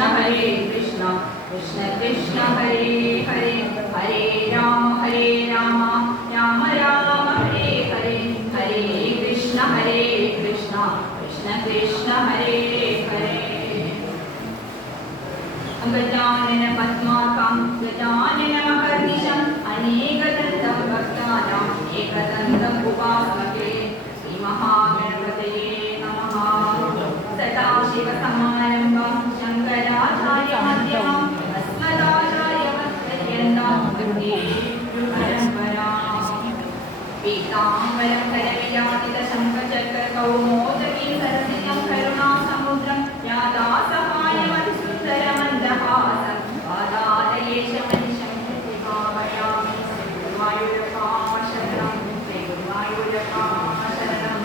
हरे कृष्ण कृष्ण कृष्ण हरे हरे हरे राम राम राम हरे हरे हरे कृष्ण कृष्ण कृष्ण हरे हरे गजानन पद्मार्कं गजानन महर्निशम् अनेकदन्तं भक्तानां एकदन्तं उपास्महे श्रीमहागणपतये नमः। सदाशिवसमारम्भं शङ्कराचार्यमध्यमाम् अस्मदाचार्यपर्यन्तां वन्दे गुरुपरम्पराम्। पीताम्बरं करविराजितशङ्खचक्रकौमोदकी सरसिजं करुणासमुद्रं यादासहायमतिसुन्दरमन्दहासं पादालयेशमनिशं भावयामि। गुरुवायूरप्पाशरणं गुरुवायूरप्पाशरणं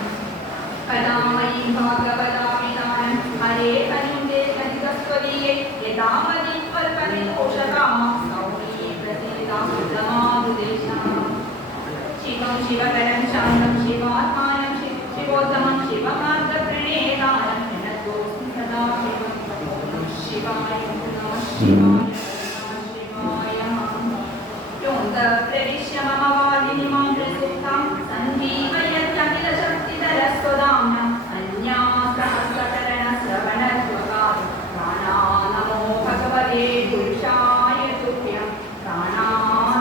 कदामयि भागवतामितानं हरे कनिन्दे कथितस्त्वदीये यदामदित्वल्पनितोषकामं सौम्ये प्रसीदां समाबुदेशाम्। शिवं शिवकरं शान्तं शिवात्मानं शिवोत्तमं शिवमार्गप्रणेतारं नतोऽस्मि सदा शिवाय नमः शिवाय शिवाय योऽन्तःप्रविश्य मम वादिनीमां प्रसुप्तां सञ्जीवयत्यखिलशक्तिधरस्वदाम्ना अन्यासहस्रकरणश्रवणत्वकात् प्राणा नमो भगवते पुरुषाय तुभ्यं प्राणा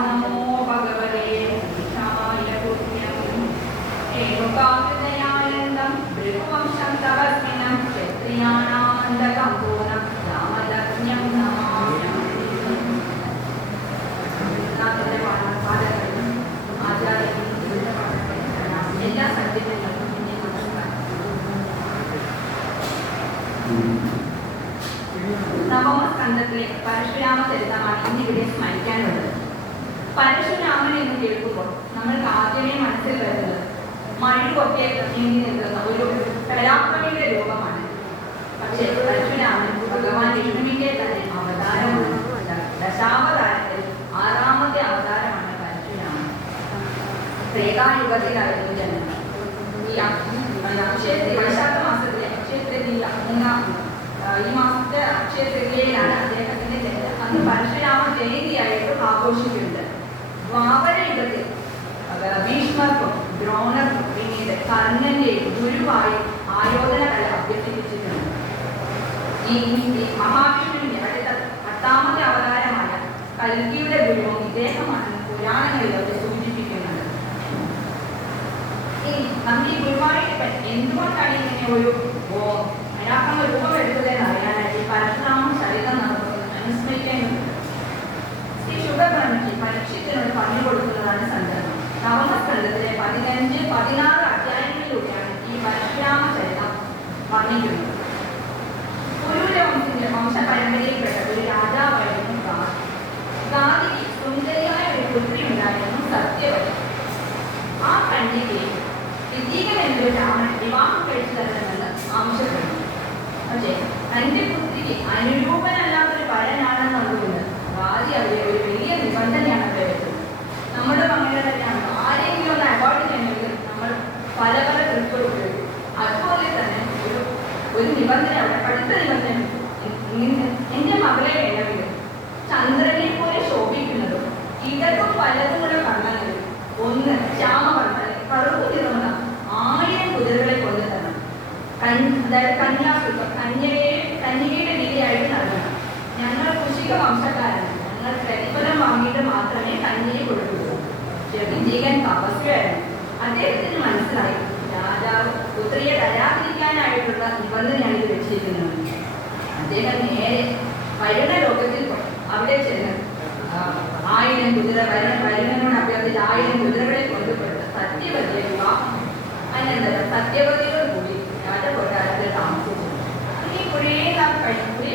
नमो भगवते हृदयानन्दं भृगुवंशं तवस्मिनं क्षत्रियाणामन्दकं पूर्णं रामलक्ष्म्यं नमाम्यहम्। എല്ലാ സത്യത്തിനും നവമസ്കന്ധത്തിലെ പരശുരാമ ചരിത്രമാണ് ഇന്നിവിടെ സ്മരിക്കാനുള്ളത്. പരശുരാമൻ എന്ന് കേൾക്കുമ്പോൾ നമ്മൾക്ക് ആദ്യമേ മനസ്സിൽ വരുന്നത് മഴുകൊക്കെ നീങ്ങി നിൽക്കുന്ന ഒരു കലാപണിയുടെ രൂപമാണ്. പക്ഷേ പരശുരാമൻ ഭഗവാൻ വിഷ്ണുവിന്റെ തന്നെ അവതാരമാണ്. ദശാവതാരത്തിൽ 6ാമത്തെ അവതാരമാണ് പരശുരാമൻ. ത്രേതായുഗത്തിലായിരുന്നു ജനനം. ഈ വൈശാഖ മാസത്തിലെ അക്ഷയതൃതീയ ഈ മാസത്തെ അക്ഷയതൃതീയയിലാണ് അദ്ദേഹത്തിന്റെ ജനനം. അന്ന് പരശുരാമ ജയന്തിയായിട്ടും ആഘോഷിക്കുന്നുണ്ട്. ദ്വാപര യുഗത്തിൽ ഭീഷ്മർക്കും ദ്രോണർക്കും പിന്നീട് കർണന്റെ ഗുരുവായി ആയോധന കല അഭ്യസിപ്പിച്ചിട്ടുണ്ട്. ഈ മഹാവിഷ്ണുവിന്റെ അടുത്ത 8ാമത്തെ അവതാരമായ കൽക്കിയുടെ ഗുരുവും ഇദ്ദേഹമാണെന്ന് പുരാണങ്ങളിലൊക്കെ സൂചിപ്പിക്കുന്നുണ്ട്. ഈ നമ്മൾ ഈ ഗുരുവായൂർ എന്തുകൊണ്ടാണ് ഇങ്ങനെ ഒരു അയാൾക്കങ്ങ് രൂപമെടുത്തതെന്ന് അറിയാനായിട്ട് ഈ പരശുരാമ ചരിതം നമുക്ക് അനുസ്മരിക്കേണ്ടതുണ്ട്. ശ്രീ ശുഗബ്രഹ്മയ്ക്ക് പരീക്ഷത്തിനോട് പറഞ്ഞു കൊടുക്കുന്നതാണ് സന്ദർഭം. നവമസ്കന്ധത്തിലെ 15, 16 അധ്യായങ്ങളിലൂടെയാണ് ഈ പരശുരാമ ചരിതം വർണ്ണിക്കുന്നത്. കുരുരവംശത്തിന്റെ വംശപരമ്പരയിൽപ്പെട്ട ഒരു രാജാവായിരുന്നു ഗാധി. ഗാധിക്ക് സുന്ദരിയായ ഒരു പുത്രി ഉണ്ടായിരുന്നു, സത്യവതി. ആ കന്യകയെ വിദീകൻ എന്നൊരു രാമൻ വിവാഹം കഴിച്ചു തരണമെന്ന് ആവശ്യപ്പെട്ടു. പക്ഷേ തന്റെ പുത്രിക്ക് അനുരൂപനല്ലാത്തൊരു വരനാണെന്ന് അതുകൊണ്ട് ഗാധി അവിടെ ഒരു വലിയ നിബന്ധനയാണ് അവിടെ വെച്ചത്. നമ്മുടെ മക്കളെ തന്നെയാണ് ആരെങ്കിലും ഒന്ന് അവാർഡ് ചെയ്യണമെങ്കിൽ നമ്മൾ പല പല ട്രിക്കുകൾ ഉപയോഗിക്കും. അതുപോലെ തന്നെ ഒരു നിബന്ധന അവിടെ അടുത്ത നിബന്ധന, എന്റെ മകളെ വേണമെങ്കിൽ ചന്ദ്രനെ പോലെ ശോഭിക്കുന്നതും ഇടതും വലതും കൂടെ കാണാൻ കഴിയും. ഒന്ന് ശ്യാമവർണ്ണ കറുപ്പ് നിറമുള്ള 1000 കുതിരകളെ കൊണ്ട് തരണം. കന്യാസ്ത്രീത്വം കന്യകയുടെ വിധിയായിട്ട് നൽകണം. ഞങ്ങൾ കുശിക വംശക്കാരാണ്, ഞങ്ങൾ പ്രതിഫലം വാങ്ങിയിട്ട് മാത്രമേ കന്യയെ കൊടുക്കുള്ളൂ. വിജയൻ തപസ്വിയായിരുന്നു. അദ്ദേഹത്തിന് മനസ്സിലായി രാജാവ് പുത്രിയെ തരാതിരിക്കാനായിട്ടുള്ള നിബന്ധനയാണ് ഇത് വെച്ചിരിക്കുന്നത്. അദ്ദേഹം നേരെ വരുണ ലോകത്തിൽ പോയി. അവിടെ ചെന്ന് 1000 കുതിര വരുണനോട് അഭ്യർത്ഥിച്ച് 1000 കുതിരകളെ കൊണ്ടുപോയിട്ട് സത്യവതിയെ വിവാഹം. അനന്തരം സത്യവതിയോട് കൂടി രാജകൊട്ടാരത്തിൽ താമസിച്ചു. ഈ കുറേ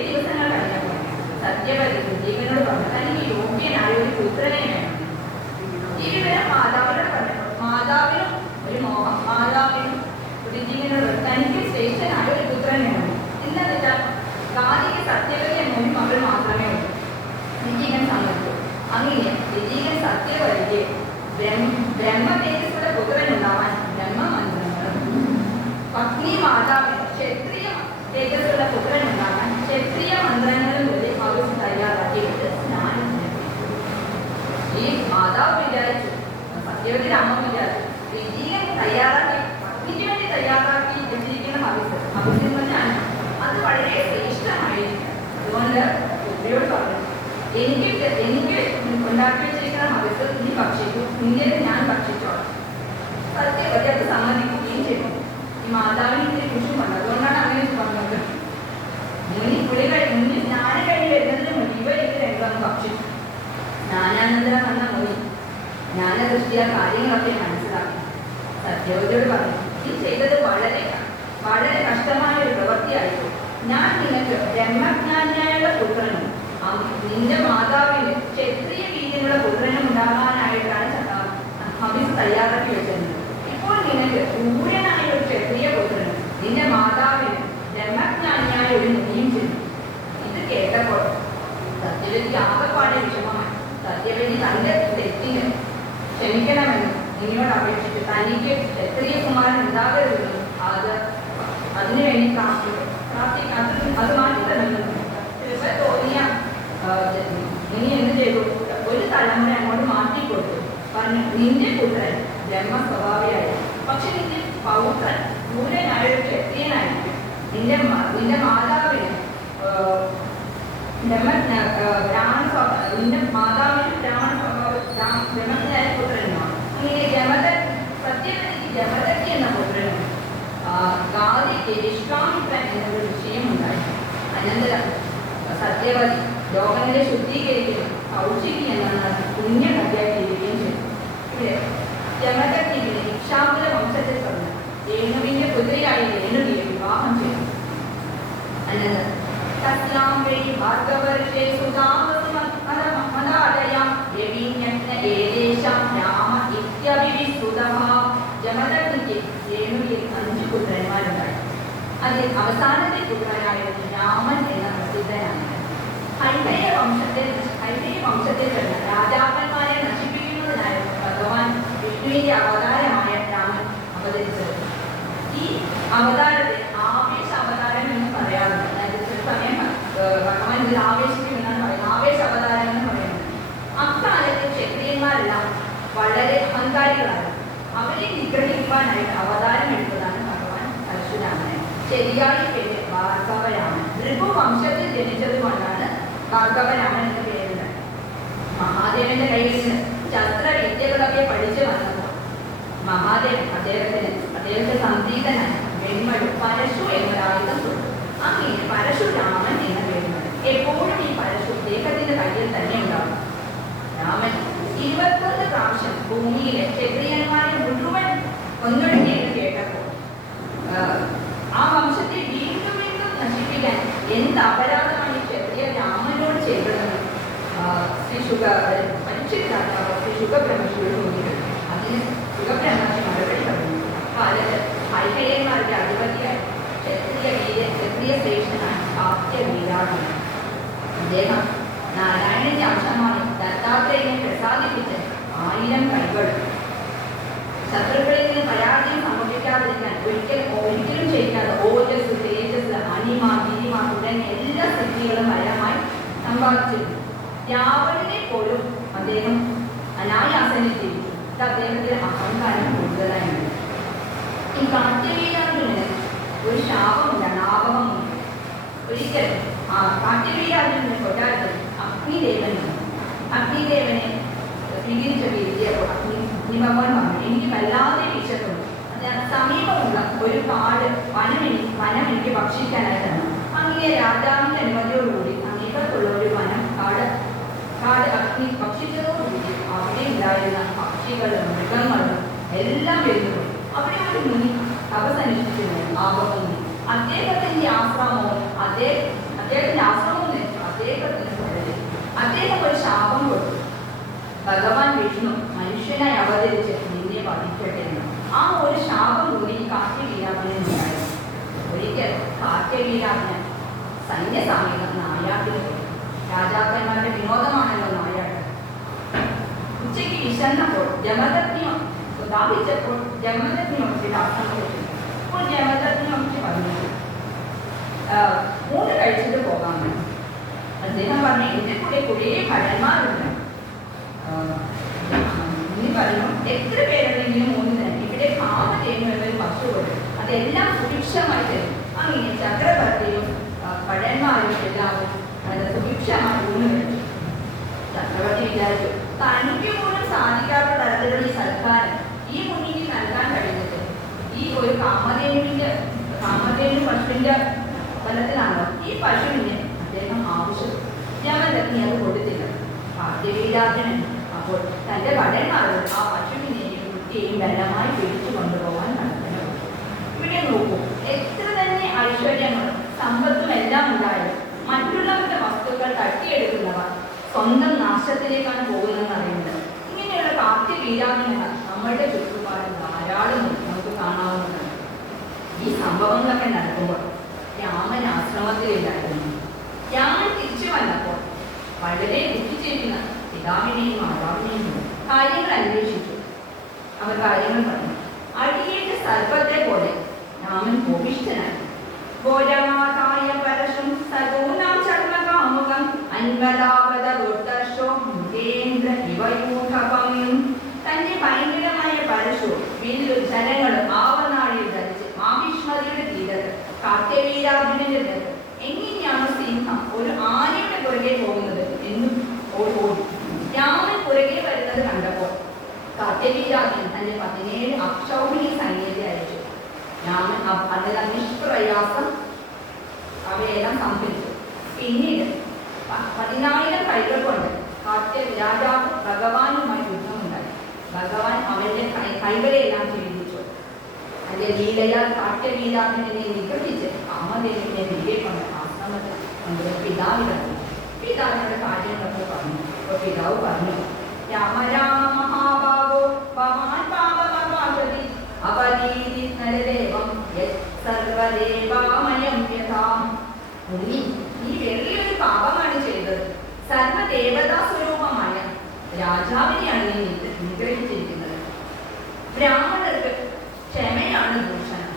ദിവസങ്ങൾ കഴിഞ്ഞപ്പോൾ സത്യവതി വിജയനോട് പറഞ്ഞു തനിക്ക് യോഗ്യനായ ഒരു പുത്രനെ വേണം. ഈ വിവരം മാതാവിനോട് പറഞ്ഞു. മാതാവിനും ഒരു മോഹം. മാതാവിനും വിജയനോട് തനിക്ക് ശ്രേഷ്ഠനായ ഒരു പുത്രനെ വേണം. എന്താണെന്ന് വെച്ചാൽ ഗാധിക്ക് സത്യവതി എന്നൊരു മകൾ മാത്രമേ ഉള്ളൂ. വിജയൻ സമ്മതിച്ചു. അങ്ങനെ വിജയൻ സത്യവതിക്ക് ബ്രഹ്മതേജസ്സുള്ള പുത്രനുണ്ടാവാൻ ബ്രഹ്മമന്ത്രങ്ങളും പത്നി മാതാവിന് ക്ഷത്രിയ തേജസ്സുള്ള പുത്രനുണ്ടാകാൻ ക്ഷത്രിയ മന്ത്രങ്ങളും സത്യവതിയുടെ അമ്മ വിചാരിച്ചു വിജയൻ തയ്യാറാക്കി പത്നിക്ക് വേണ്ടി തയ്യാറാക്കി വെച്ചിരിക്കുന്ന ഹവിസ് എന്ന് പറഞ്ഞാൽ അത് വളരെ ശ്രേഷ്ഠമായിരിക്കും. അതുകൊണ്ട് കുട്ടിയോട് പറഞ്ഞു എനിക്ക് ഉണ്ടാക്കി വെച്ചിരിക്കുന്ന ഹവിസ് നീ ഭക്ഷിക്കൂ, നിന്റെ ഞാൻ ഭക്ഷിച്ചോളാം. സത്യവതി അത് സമ്മതിക്കുകയും ചെയ്തു. ഈ മാതാവിന് ഇതിനെ കുറിച്ചുമുണ്ട്, അതുകൊണ്ടാണ് അങ്ങനെ പറഞ്ഞത്. മുന്നിൽ സ്നാനം കഴിഞ്ഞ് വരുന്നതിന് മുൻപ് ഇവ ഇത് രണ്ടും ഭക്ഷിച്ചു. സ്നാനാനന്തരം വന്ന മുനി ജ്ഞാനദൃഷ്ടിയ കാര്യങ്ങളൊക്കെ മനസ്സിലാക്കി സത്യവതിയോട് പറഞ്ഞു, ഈ ചെയ്തത് വളരെ വളരെ കഷ്ടമായ ഒരു പ്രവൃത്തിയായിരുന്നു. ഞാൻ നിനക്ക് ബ്രഹ്മജ്ഞാനിയായുള്ള പുത്രനും നിന്റെ മാതാവിന് ക്ഷത്രിയ വീര്യനുള്ള പുത്രനും ഉണ്ടാകാനായിട്ടാണ് ഹവിസ് തയ്യാറാക്കി വെച്ചിരുന്നത്. ഇപ്പോൾ നിനക്ക് ക്രൂരനായ ഒരു ക്ഷത്രിയ പുത്രനും നിന്റെ മാതാവിന് ബ്രഹ്മജ്ഞാനിയായ ഒരു മുനിയും ചെന്നു. ഇത് കേട്ടപ്പോൾ സത്യവതി ആകെപ്പാടെ വിഷമമായി. സത്യവതി തന്റെ തെറ്റിന് ക്ഷമിക്കണമെന്ന് മുനിയോട് അപേക്ഷിച്ചു. തനിക്ക് ക്ഷത്രിയ കുമാരൻ ഉണ്ടാകരുതെന്നും അതിനുവേണ്ടി അത് മാറ്റിത്തരണമെന്നും കൃപ തോന്നിയ ഇനി എന്ത് ചെയ്തു? ഒരു തലമുറ അങ്ങോട്ട് മാറ്റിക്കൊടുത്തു. പറഞ്ഞു, നിന്റെ പുത്രൻ ബ്രഹ്മ സ്വഭാവിയായി, പക്ഷെ നിന്റെ പൗത്രൻ ക്രൂരനായ ഒരു ക്ഷത്രിയനായിരിക്കും. നിന്റെ മാതാവിന് നിന്റെ മാതാവിന് ബ്രഹ്മജ്ഞാന പുത്രനുമാണ്. അങ്ങനെ സത്യവതിക്ക് ജമദഗ്നി എന്ന പുത്രനും ഗാദിക്ക് വിശ്വാമിത്രൻ എന്നൊരു വിഷയമുണ്ടായി. അനന്തരം സത്യവതി ലോകങ്ങളെ ശുദ്ധീകരിക്കുകയും കൗശികി എന്ന പുണ്യകഥയായി തീരുകയും ചെയ്തു. ഇവിടെ ജമദഗ്നിയുടെ ഇക്ഷാകുല വംശത്തിൽ പറഞ്ഞ രേണുവിന്റെ പുത്രിയായി രേണുവിയെ വിവാഹം ചെയ്തു. അനന്തരം തസ്യാം വൈ ഭാർഗവർഷേ സുതാമസമദാദയാം യവീന്യജ്ഞ ഏതേഷാം രാമ ഇത്യഭിവിസ്തുതഃ. ജമദഗ്നിക്ക് രേണുവിൽ 5 പുത്രന്മാരുണ്ടായി. അതിൽ അവസാനത്തെ പുത്രനായിരുന്നു രാമൻ എന്ന പ്രസിദ്ധനാണ്. ഹൈഹയ വംശത്തിൽ ചേർന്ന രാജാക്കന്മാരെ നശിപ്പിക്കുന്നതിനായിരുന്നു ഭഗവാൻ വിഷ്ണുവിന്റെ അവതാരമായ രാമൻ അവതരിച്ചത്. ഈ അവതാരത്തെ ആവേശ അവതാരം എന്ന് പറയാറുണ്ട്. അതായത് ചില സമയം ഭഗവാൻ ഇതിൽ ആവേശിക്കുമെന്നാണ് പറയുന്നത്, ആവേശ അവതാരം എന്ന് പറയുന്നത്. അക്കാലത്ത് ക്ഷത്രിയന്മാരെല്ലാം വളരെ അഹങ്കാരികളായിരുന്നു. അവരെ നിഗ്രഹിക്കുവാനായിട്ട് അവതാരം എടുത്തതാണ് ഭഗവാൻ പരശുരാമൻ. ശരിയായ പേര് ഭാർഗവരാമൻ. ഭൃഗുവംശത്തിൽ ജനിച്ചത് കൊണ്ടാണ് ഭാർഗവരാമൻ എന്ന പേരുണ്ട്. മഹാദേവന്റെ കയ്യിൽ നിന്ന് ശസ്ത്രവിദ്യകളൊക്കെ പഠിച്ചു വന്നപ്പോൾ മഹാദേവൻ അദ്ദേഹത്തെ സംഗീതനായി വെൺമഴു പരശു എന്നൊരായുധം കൊടുത്തു. അങ്ങനെ പരശുരാമൻ എന്ന പേരുണ്ട്. എപ്പോഴും ഈ പരശു അദ്ദേഹത്തിന്റെ കയ്യിൽ തന്നെ ഉണ്ടാവും. രാമൻ 21 പ്രാവശ്യം ഭൂമിയിലെ ക്ഷത്രിയന്മാരെ മുഴുവൻ ഒന്നൊടുങ്ങിയെന്ന് കേട്ടപ്പോൾ ആ വംശത്തെ വീണ്ടും വീണ്ടും നശിപ്പിക്കാൻ എന്ത് അപരാധമാണ് ഈ ക്ഷത്രിയ രാമനോട് ചെയ്തതെന്ന് ശ്രീ ശുഗബ്രഹ്മർഷിയോട് ചോദിക്കുന്നു. അതിന് ശുഗബ്രഹ്മർഷി മറുപടി പറഞ്ഞു, കാലത്ത് ഹൈഹയന്മാരുടെ അധിപതിയായ ക്ഷത്രിയ ശ്രേഷ്ഠനാണ് കാത്യവീരാണ്. അദ്ദേഹം നാരായണന്റെ അംശമായി ദത്താത്രേയനെ പ്രസാദിപ്പിച്ച് 1000 കൈകളും ശത്രുക്കളിൽ നിന്ന് പരാജയം സംഭവിക്കാതിരിക്കാൻ ഒരിക്കലും ചെയ്യിക്കാതെ ഓജസ്, തേജസ്, അനിമ, ഗിരിമ തുടങ്ങിയ എല്ലാ ശക്തികളും വരമായി സമ്പാദിച്ചിരുന്നു. രാവണനെ പോലും അദ്ദേഹം അനായാസനെ ചെയ്തു. ഇത് അദ്ദേഹത്തിന്റെ അഹങ്കാരം കൂടുതലായിരുന്നു. ഈ കാത്യവീരാർജുനന് ഒരു ശാപമുണ്ടാണ്, ആപമുണ്ട്. ഒരിക്കൽ കാത്യവീരാർജുനന്റെ കൊട്ടാരത്തിൽ അഗ്നിദേവനെ സ്വീകരിച്ച വിദ്യപ്പോൾ ഭഗവാൻ പറഞ്ഞു, എനിക്ക് വല്ലാതെ വിശക്കുന്നു. സമീപമുള്ള ഒരു വനം എനിക്ക് ഭക്ഷിക്കാനായി തന്നു. അങ്ങനെ രാജാവിന്റെ അനുമതിയോടുകൂടി സമീപത്തുള്ള ഒരു കാട് അഗ്നി ഭക്ഷിച്ചതോടുകൂടി അവിടെ ഉണ്ടായിരുന്ന പക്ഷികളും മൃഗങ്ങളും എല്ലാം വരുന്നു. അവിടെ ഒരു മുനി തപസ്സനുഷ്ഠിച്ചിരുന്നു, ആപമുനി. അദ്ദേഹത്തിന്റെ ആശ്രമവും അദ്ദേഹം ഒരു ശാപം കൊടുത്തു. ഭഗവാൻ വിഷ്ണു മനുഷ്യനായി അവതരിച്ച് നിന്നെ പഠിക്കട്ടെ എന്ന്. ആ ഒരു ശാപം കൂടി കാത്യവീരാമനെ ഉണ്ടായിരുന്നു. ഒരിക്കൽ കാത്യവീരാമൻ സൈന്യസമേതം നായാട്ടിന് പോയി. രാജാക്കന്മാരുടെ വിനോദമാണല്ലോ നായാട്ട്. ഉച്ചയ്ക്ക് വിശന്നപ്പോൾ ദാഹിച്ചപ്പോൾ ജമദഗ്നിയോട് ആശ്രമം വെച്ചു. അപ്പോൾ ജമദഗ്നിയോട് പറഞ്ഞു, 3 കഴിച്ചിട്ട് പോകാമെന്ന്. അദ്ദേഹം പറഞ്ഞു, എന്റെ കൂടെ കുറേ ഭടന്മാരുണ്ട്. ഇനി പറഞ്ഞു എത്ര പേരുണ്ടെങ്കിലും ഒന്ന് തന്നെ ഇവിടെ കാമധേനു എന്നൊരു പശുവുണ്ട്, അതെല്ലാം സുഭിക്ഷമായി തരും. അങ്ങനെ ചക്രവർത്തിയും ഭടന്മാരും എല്ലാവരും അത് സുഭിക്ഷമായി ഊണ് കഴിച്ചു. ചക്രവർത്തി വിചാരിച്ചു തനിക്ക് പോലും സാധിക്കാത്ത തരത്തിലുള്ള ഈ സൽക്കാരം ഈ മുന്നിൽ നൽകാൻ കഴിഞ്ഞത് ഈ ഒരു കാമധേനു പശുവിന്റെ ഫലത്തിലാണോ ഈ പശുവിനെ അദ്ദേഹം ആവശ്യം യമദഗ്നി അത് കൊടുത്തില്ല. കാർത്തികീരാജനൻ അപ്പോൾ തന്റെ ഭടന്മാരോട് ആ പശുവിനെയും കുട്ടിയെയും ബലമായി പിടിച്ചു കൊണ്ടുപോകാൻ കൽപ്പന കൊടുത്തു. ഇവിടെ നോക്കൂ, എത്ര തന്നെ ഐശ്വര്യങ്ങളും സമ്പത്തും എല്ലാം ഉണ്ടായാലും മറ്റുള്ളവരുടെ വസ്തുക്കൾ തട്ടിയെടുക്കുന്നവർ സ്വന്തം നാശത്തിലേക്കാണ് പോകുന്നതെന്ന് അറിയുന്നത്. ഇങ്ങനെയുള്ള കാർത്തികീരാജനങ്ങൾ നമ്മളുടെ ചുറ്റുപാടും ധാരാളം നമുക്ക് കാണാവുന്നതാണ്. ഈ സംഭവങ്ങളൊക്കെ നടക്കുമ്പോൾ രാമൻ ആശ്രമത്തിലില്ലായിരുന്നു. രാമൻ തിരിച്ചു വന്നപ്പോൾ വളരെ ദുഃഖിച്ചിരിക്കുന്ന പിതാവിനെയും മാതാവിനെയും കാര്യങ്ങൾ അന്വേഷിച്ചു. അവർ കാര്യങ്ങൾ പറഞ്ഞു. അടിയേറ്റ സർപ്പത്തെ പോലെ രാമൻ കോപിഷ്ഠനായി. ഘോരമാതായ പരശും സദൂനാം ചർമ്മകാമുകം അൻവലാവത ദുർദർശോ മുഖേന്ദ്ര ഇവയൂഢപമ്യം. തന്റെ ഭയങ്കരമായ പരശു വില്ലു ജനങ്ങളും ആവനാഴിയിൽ ധരിച്ച് മാഹിഷ്മതിയുടെ തീരത്ത് കാർത്തികീരാജനന്റെ നേരെ എങ്ങനെയാണ് സിംഹം ഒരു ആനയുടെ പുറകെ പോകുന്നത് എന്നും ഓടി. രാമൻ പുറകെ വരുന്നത് കണ്ടപ്പോൾ കാർത്തികീരാജൻ തന്റെ 17 അക്ഷൗഹിണി സൈന്യത്തെ അയച്ചു. രാമൻ അതിന് നിഷ്പ്രയാസം അവയെല്ലാം സംഭരിച്ചു. പിന്നീട് 10,000 കൈകൾ കൊണ്ട് രാജാവ് ഭഗവാനുമായി യുദ്ധമുണ്ടായി. ഭഗവാൻ അവന്റെ കൈകളെല്ലാം ഛേദിച്ചു. അതിന്റെ ലീലയാൽ കാർത്തികീരാജനെ നിഗ്രഹിച്ച് കാമധേനുവിനെ തിരികെ കൊണ്ട് ആശ്രമത്തിൽ പിതാവിനോട് കാര്യങ്ങളൊക്കെ പറഞ്ഞു. അപ്പൊ പിതാവ് പറഞ്ഞു, രാമ രാമ മഹാഭാവോ ഭവാൻ പാപമപാകതി അപരീതി നരദേവം സർവദേവാമയം യഥാം. നീ വലിയൊരു പാപമാണ് ചെയ്തത്. സർവദേവതാ സ്വരൂപമായ രാജാവിനെയാണ് നീ നിഗ്രഹിച്ചിരിക്കുന്നത്. ബ്രാഹ്മണർക്ക് ക്ഷമയാണ് ഭൂഷണം.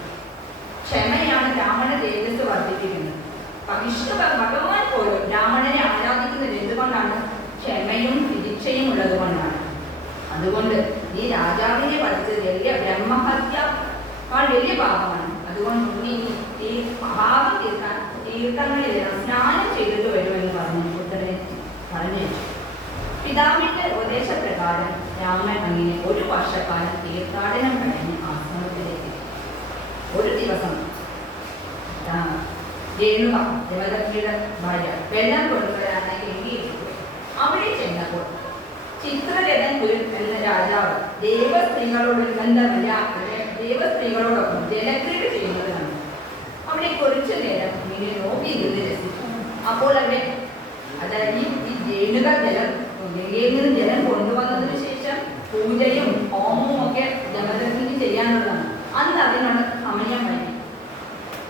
ക്ഷമയാണ് ബ്രാഹ്മണ തേജസ് വർദ്ധിപ്പിക്കുന്നത്. വിഷ്ണു ഭഗവാൻ പോലും ബ്രാഹ്മണനെ ആരാധിക്കുന്നത് എന്തുകൊണ്ടാണ്? ക്ഷമയും തിരിച്ചയും ഉള്ളത് കൊണ്ടാണ്. അതുകൊണ്ട് നീ രാജാവിനെ പഠിച്ചത് വലിയ ബ്രഹ്മഹത്യ വലിയ പാപമാണ്. അതുകൊണ്ട് നീ ഈ പാപം തീർത്ഥങ്ങളിൽ സ്നാനം ചെയ്തിട്ട് വരുമെന്ന് പറഞ്ഞു പുത്രനെ പറഞ്ഞയച്ചു. പിതാവിന്റെ ഉപദേശപ്രകാരം രാമൻ അങ്ങനെ 1 വർഷക്കാലം തീർത്ഥാടനം കഴിഞ്ഞ് ആശ്രമത്തിലേക്ക്. ഒരു ദിവസം രേണുക ദേവദത്തിയുടെ ഭാര്യ വെള്ളം കൊണ്ടുവരാനായി എഴുതിയിട്ടു. അവിടെ ചെന്നപ്പോൾ ചിത്രരഥൻ എന്ന രാജാവ് ദേവസ്ത്രീകളോടൊപ്പം ജലക്രീഡ ചെയ്യുന്നത് കണ്ടു. അവിടെ കുറച്ചു നേരം ഇങ്ങനെ നോക്കി നിന്ന് രസിച്ചു. അപ്പോൾ അവിടെ അതായത് ഈ രേണുക ഗംഗയിൽ നിന്ന് ജലം കൊണ്ടുവന്നതിന് ശേഷം പൂജയും ഹോമവും ഒക്കെ ജമദഗ്നിക്ക് ചെയ്യാനുള്ളതാണ്. അന്ന് അതിനുള്ള സമയം കഴിഞ്ഞു.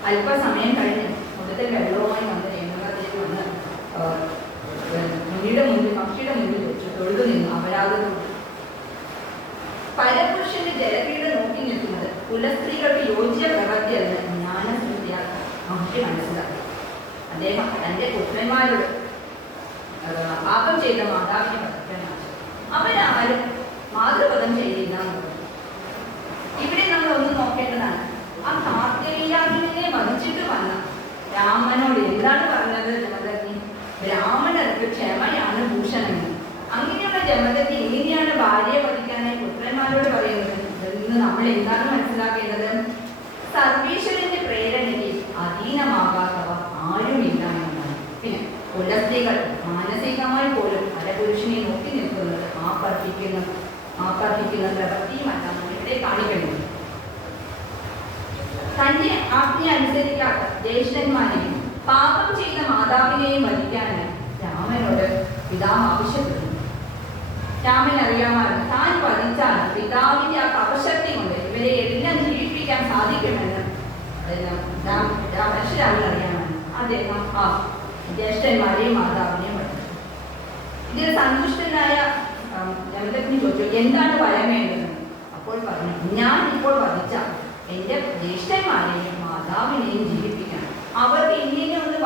അല്പസമയം കഴിഞ്ഞ് മുതൽ വെള്ളവുമായി വന്ന് രേണുകാദേവി വന്ന് പക്ഷിയുടെ മുന്നിൽ വെച്ചു തൊഴുതു നിന്നു അപരാധത്തോട്. പരപുരുഷന്റെ ജലക്രീഡ നോക്കി നിൽക്കുന്നത് കുലസ്ത്രീകൾക്ക് യോജ്യ പ്രവൃത്തിയല്ല ജ്ഞാനസൃഷ്ടിയാൽ മഹർഷി മനസ്സിലാക്കി. അദ്ദേഹം തന്റെ പുത്രന്മാരോട് പാപം ചെയ്ത മാതാവിനെ പത്രമാക്കി. അവരാരും മാതൃപദം ചെയ്തില്ല എന്ന് പറഞ്ഞു. ഇവിടെ നമ്മൾ ഒന്ന് നോക്കേണ്ടതാണ്. ആ കാർത്തികീരാജനെ വധിച്ചിട്ട് വന്ന രാമനോട് എന്താണ് പറഞ്ഞത് ജമദഗ്നി? ബ്രാഹ്മണർക്ക് ക്ഷമയാണ് ഭൂഷണം. അങ്ങനെയുള്ള ജമദഗ്നി എങ്ങനെയാണ് ഭാര്യയെ വധിക്കാനായി പുത്രന്മാരോട് പറയുന്നത്? ഇന്ന് നമ്മൾ എന്താണ് മനസ്സിലാക്കേണ്ടത്? സർവീശ്വരന്റെ പ്രേരണയ്ക്ക് അധീനമാകാത്തവ ആരുമില്ല എന്നാണ്. പിന്നെ കുലസ്ത്രീകൾ മാനസികമായി പോലും പരപുരുഷനെ നോക്കി നിൽക്കുന്നത് ആർപ്പിക്കുന്ന പ്രവൃത്തിയുമല്ല ഇവിടെ കാണിക്കുന്നത്. തന്റെ ആജ്ഞ അനുസരിക്കാത്ത ജ്യേഷ്ഠന്മാരെയും പാപം ചെയ്ത മാതാവിനെയും വധിക്കാനായി രാമനോട് പിതാവ് ആവശ്യപ്പെടുന്നു. രാമൻ അറിയാമായിരുന്നു താൻ വധിച്ചാൽ പിതാവിന്റെ ആ തപശക്തി കൊണ്ട് ഇവരെ എല്ലാം ജീവിപ്പിക്കാൻ സാധിക്കുമെന്ന് പരശുരാമൻ അറിയാമായിരുന്നു. അദ്ദേഹം ആ ജ്യേഷ്ഠന്മാരെയും മാതാവിനെയും വധിച്ചു. ഇതിൽ സന്തുഷ്ടനായ ജമദഗ്നി ചോദിച്ചു, എന്താണ് വരം വേണ്ടത്? അപ്പോൾ പറഞ്ഞു, ഞാൻ ഇപ്പോൾ വധിച്ച എൻ്റെ ജ്യേഷ്ഠന്മാരെയും മാതാവിനെയും ജീവിപ്പിക്കണം. അവർക്ക് ഇങ്ങനെ ഒന്ന്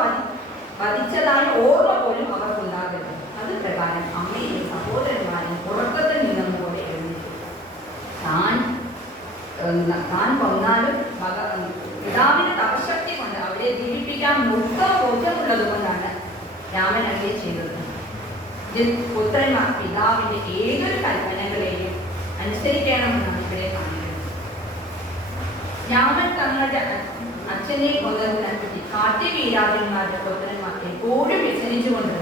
വധിച്ചതായ ഓർമ്മ പോലും അവർക്കുണ്ടാകരുത്. അത് പ്രകാരം അമ്മയും സഹോദരന്മാരും ഉറക്കത്തിൽ നിന്നും പോലെ എഴുന്നേറ്റു. താൻ കൊന്നാലും പിതാവിന്റെ തപശക്തി കൊണ്ട് അവരെ ജീവിപ്പിക്കാൻ മൊത്തം ബോധ്യമുള്ളത് കൊണ്ടാണ് രാമൻ അങ്ങനെ ചെയ്തത്. പുത്രന്മാർ പിതാവിന്റെ ഏതൊരു കൽപ്പനകളെയും അനുസരിക്കണമെന്നാണ് ഇവിടെ കാണുന്നത്. രാമൻ തങ്ങളുടെ അച്ഛനെ കൊന്നതിനനുസരിച്ച് കാട്ടിവീരാജന്മാരുടെ പുത്രന്മാർ എപ്പോഴും വ്യസനിച്ചുകൊണ്ട്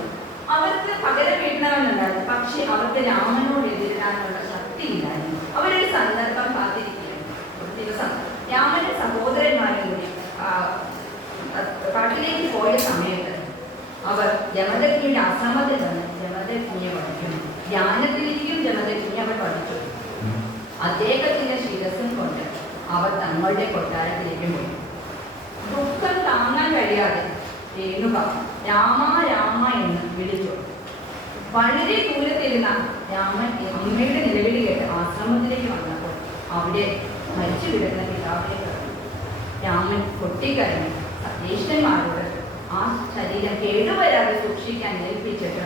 അവർക്ക് പകരം വീട്ടണമെന്നുണ്ടായിരുന്നു. പക്ഷെ അവർക്ക് രാമനോട് എതിരിടാനുള്ള ശക്തിയില്ലായിരുന്നു. അവരൊരു സന്ദർഭം കാത്തിരിക്കുകയായിരുന്നു. ഒരു ദിവസം രാമന്റെ സഹോദരന്മാരും കൂടി കാട്ടിലേക്ക് പോയ സമയത്ത് അവർ ജമദഗ്നിയുടെ ആശ്രമത്തിൽ വന്ന് ജമദഗ്നിയെ പഠിക്കുന്നു. ധ്യാനത്തിലിരിക്കും ജമദഗ്നി അവർ പഠിച്ചു. അദ്ദേഹത്തിന്റെ ശിരസും കൊണ്ട് അവർ തങ്ങളുടെ കൊട്ടാരത്തിലേക്ക് പോയി. ദുഃഖം താങ്ങാൻ കഴിയാതെ രേണുക രാമ രാമ എന്ന് വിളിച്ചു. വളരെ ദൂരത്തിരുന്ന രാമൻ അമ്മയുടെ നിലവിളി കേട്ട് ആശ്രമത്തിലേക്ക് വന്നപ്പോൾ അവിടെ മരിച്ചു കിടക്കുന്ന പിതാവിനെ കണ്ടു. രാമൻ പൊട്ടിക്കരഞ്ഞു ജ്യേഷ്ഠന്മാരോട് ആ ശരീരം കേടുവരാതെ സൂക്ഷിക്കാൻ ഏൽപ്പിച്ചിട്ട്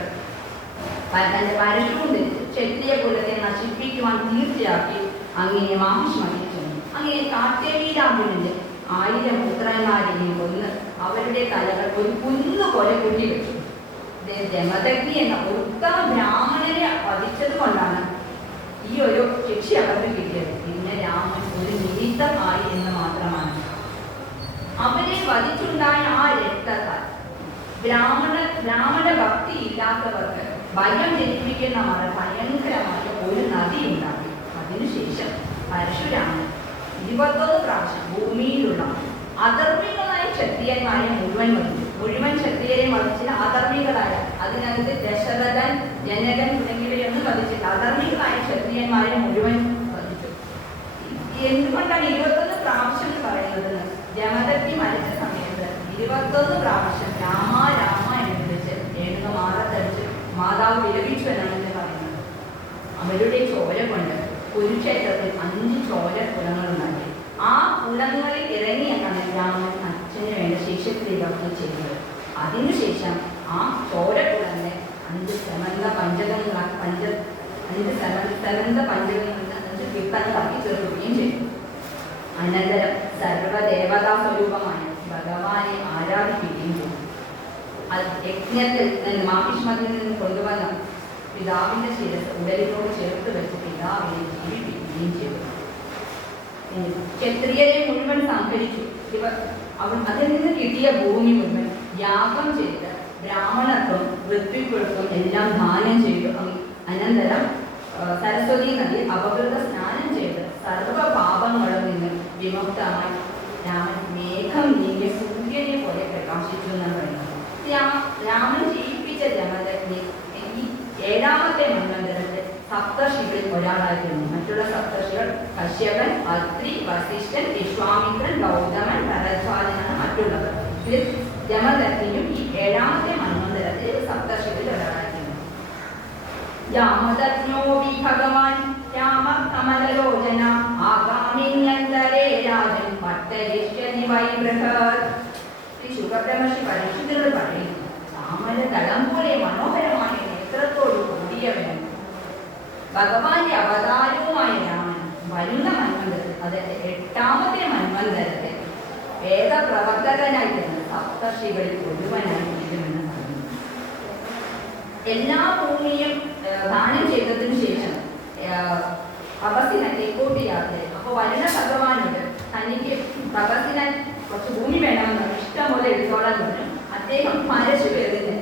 തന്റെ പരശുവും ധരിച്ച് ക്ഷത്രിയ കുലത്തെ നശിപ്പിക്കുവാൻ തീർച്ചയാക്കി അങ്ങനെ മാഹിഷ്മതിയിൽ ചെന്നു. അങ്ങനെ കാട്ടേവീരാമ്പുവിന്റെ 1000 പുത്രന്മാരെയും കൊന്ന് അവരുടെ തലകൾ ഒരു കുന്നുപോലെ കൂട്ടിവെച്ചു. ജമദഗ്നി എന്ന ഉത്തമ ബ്രാഹ്മണനെ വധിച്ചത് കൊണ്ടാണ് ഈ ഒരു ശിക്ഷ അവർക്ക് കിട്ടിയത്. പിന്നെ രാമൻ ഒരു നിമിത്തമായി എന്ന് മാത്രമാണ്. അവരെ വധിച്ചുണ്ടായ ആ രക്തത്താൽ ബ്രാഹ്മണ ഭക്തി ഇല്ലാത്തവർക്ക് ഭയം ജനിപ്പിക്കുന്ന ഭയങ്കരമായ ഒരു നദി ഉണ്ടാക്കി. അതിനുശേഷം പരശുരാമൻ 21 പ്രാവശ്യം ഭൂമിയിലുള്ള അധർമ്മികളായ ക്ഷത്രിയന്മാരെ മുഴുവൻ ക്ഷത്രിയരെ വധിച്ചില്ല. അധർമ്മികളായ അതിനകത്ത് ദശരഥൻ ജനകൻ തുടങ്ങിയവരെയൊന്നും വധിച്ചില്ല. അധർമ്മികളായ ക്ഷത്രിയന്മാരെ മുഴുവൻ വധിച്ചു. എന്തുകൊണ്ടാണ് 21 പ്രാവശ്യം എന്ന് പറയുന്നത്? ജമദഗ്നി മരിച്ച സമയത്ത് 21 പ്രാവശ്യം രാമ രാമ എന്ന് വിളിച്ച് രേണുക മാറത്തടിച്ച് മാതാവ് വിലപിച്ചു എന്നാണ് പറയുന്നത്. അവരുടെ ചോര കൊണ്ട് കുരുക്ഷേത്രത്തിൽ 5 ചോര കുളങ്ങളുണ്ടാക്കി. ആ കുളങ്ങളിൽ ഇറങ്ങിയാണ് രാമൻ അച്ഛന് വേണ്ട ശിക്ഷക്രിയകൾ ചെയ്തത്. അതിനുശേഷം ആ ചോരക്കുളങ്ങളെ 5 സെമന്ത പഞ്ചകങ്ങളാക്കി 5 കീർത്തനങ്ങളാക്കി തീർക്കുകയും ചെയ്തു. അനന്തരം സർവദേവതാ സ്വരൂപമായ ഭഗവാനെ ആരാധിക്കുകയും ചെയ്തു. യജ്ഞത്തിൽ മാഹിഷ്മതിയിൽ നിന്ന് കൊണ്ടുവന്ന പിതാവിന്റെ ശിരസ് ഉടലിനോട് ചേർത്ത് വെച്ച് പിതാവിനെ ജീവിപ്പിക്കുകയും ചെയ്തു. ക്ഷത്രിയരെ മുഴുവൻ സംഹരിച്ചു. അതിൽ നിന്ന് കിട്ടിയ ഭൂമി മുഴുവൻ യാഗം ചെയ്ത് ബ്രാഹ്മണർക്കും ഋത്വികൾക്കും എല്ലാം ദാനം ചെയ്തു. അനന്തരം സരസ്വതി നദി അപകൃത സ്നാനം ചെയ്ത് സർവ പാപങ്ങളിൽ നിന്ന് വിമുക്തമായി രാമൻ മേഘം നീങ്ങിയ സൂര്യനെ പോലെ പ്രകാശിച്ചു എന്നാണ് പറയുന്നത്. രാമൻ ജീവിപ്പിച്ച ജമദഗ്നി ഈ 7ാമത്തെ മന്വന്തരത്തിൽ സപ്തർഷികളിൽ ഒരാളായിരുന്നു. മറ്റുള്ള സപ്തർഷികൾ കശ്യപൻ, അത്രി, വസിഷ്ഠൻ, വിശ്വാമിത്രൻ, ഗൗതമൻ, ഭരദ്വാജനാണ് മറ്റുള്ളവർ. ഇതിൽ ജമദഗ്നിയും ഈ 7ാമത്തെ മന്വന്തരത്തിൽ സപ്തർഷികളിൽ ഒരാളായിരുന്നു. രാമദഗ്നോ വി ഭഗവാൻ രാമ കമലലോചന ആഗാമിന്യന്തരേ രാജൻ പട്ടരിഷ്യനി വൈ ബൃഹത്. ശ്രീ ശുഖബ്രഹ്മർഷി പരീക്ഷിതരോട് പറയുന്നു, താമരതളം പോലെ മനോഹരമായ നേത്രത്തോട് കൂടിയവനും ഭഗവാന്റെ അവതാരവുമായ രാമൻ വരുന്ന മന്വന്തരത്തിൽ, അതായത് 8ാമത്തെ മന്വന്തരത്തിൽ വേദപ്രവർത്തകനായി തീർന്ന സപ്തർഷികളിൽ ഒരുവനായി തീരുമെന്ന് പറഞ്ഞു. എല്ലാ ഭൂമിയും ദാനം ചെയ്തതിനു ശേഷം തപസ്സിനെ തെക്കോട്ട് യാത്ര. അപ്പോൾ വരുണ ഭഗവാനോട് തനിക്ക് തപസ്സിനെ കുറച്ച് ഭൂമി വേണമെന്നാണ് ഇഷ്ടം പോലെ എടുത്തോളാൻ പറഞ്ഞു. അദ്ദേഹം പരശു കയറിന്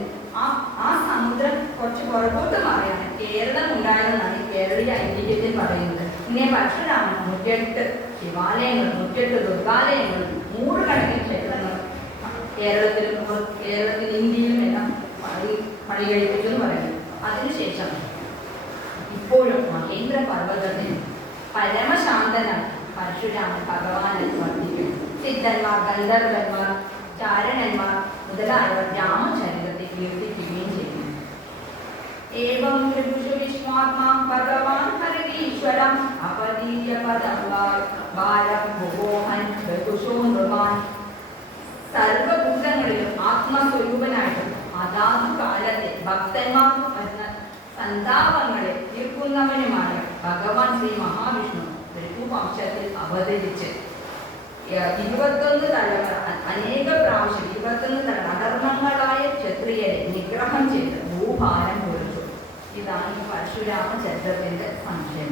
ആ സമുദ്രം കുറച്ച് പുറകോട്ട് മാറിയാണ് കേരളം ഉണ്ടായതെന്നാണ് കേരളീയ ഐതിഹ്യത്തിൽ പറയുന്നത്. ഇങ്ങനെ പരശുരാമൻ 108 ശിവാലയങ്ങളും 108 ദുർഗാലയങ്ങളും 100 കണക്കിന് ക്ഷേത്രങ്ങൾ കേരളത്തിൽ ഇന്ത്യയിലും എല്ലാം പണി കഴിപ്പിച്ചു എന്ന് പറയുന്നു. അതിനുശേഷം ഇപ്പോഴും മഹേന്ദ്ര പർവ്വതത്തിൽ പരമശാന്തനായി പരശുരാമൻ ഭഗവാനെ വർദ്ധിക്കുന്നു. സിദ്ധന്മാർ, ഗന്ധർവന്മാർ, ചാരണന്മാർ മുതലായവർ രാമചരിതത്തെ കീർത്തിക്കുകയും ചെയ്യുന്നു. ഏവം വിശ്വാത്മാ ഭഗവാൻ ഹരിതീശ്വരം അപദീയ പദം സർവഭൂതങ്ങളിലും ആത്മസ്വരൂപനായിട്ടും അതാതു കാലത്തെ ഭക്തന്മാർക്ക് വരുന്ന സന്താപങ്ങളെ തീർക്കുന്നവനുമായ ഭഗവാൻ ശ്രീ മഹാവിഷ്ണു വംശത്തിൽ അവതരിച്ച് 21 തലമുറ അനേക പ്രാവശ്യം 21 തലമുറ അധർമ്മങ്ങളായ ക്ഷത്രിയരെ നിഗ്രഹം ചെയ്ത് ഭൂഭാരം കുറിച്ചു. ഇതാണ് ഈ പരശുരാമ ചരിത്രത്തിന്റെ സംശയം.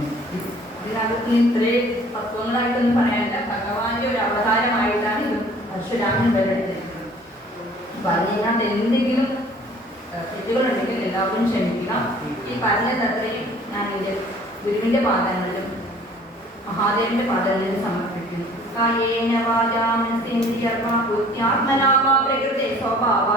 ഇതിനകത്ത് ഇത്രയും തത്വങ്ങളായിട്ടൊന്നും പറയാനില്ല. ഭഗവാന്റെ ഒരു അവതാരമായിട്ടാണ് ഇത് പരശുരാമൻ വിവരിച്ചിരിക്കുന്നത്. പറഞ്ഞതിനകത്ത് എന്തെങ്കിലും തെറ്റുകളുണ്ടെങ്കിൽ എല്ലാവരും ക്ഷമിക്കുക. ഈ പറഞ്ഞത് അത്രയും ഞാൻ എൻ്റെ ഗുരുവിൻ്റെ പാദങ്ങളിലും മഹാദേവന്റെ പാദങ്ങളിലും സമർപ്പിക്കുന്നു. കായേന വാചാ മനസേന്ദ്രിയർമ്മ ബുദ്ധ്യാത്മനാ വാ പ്രകൃതേ സ്വഭാവ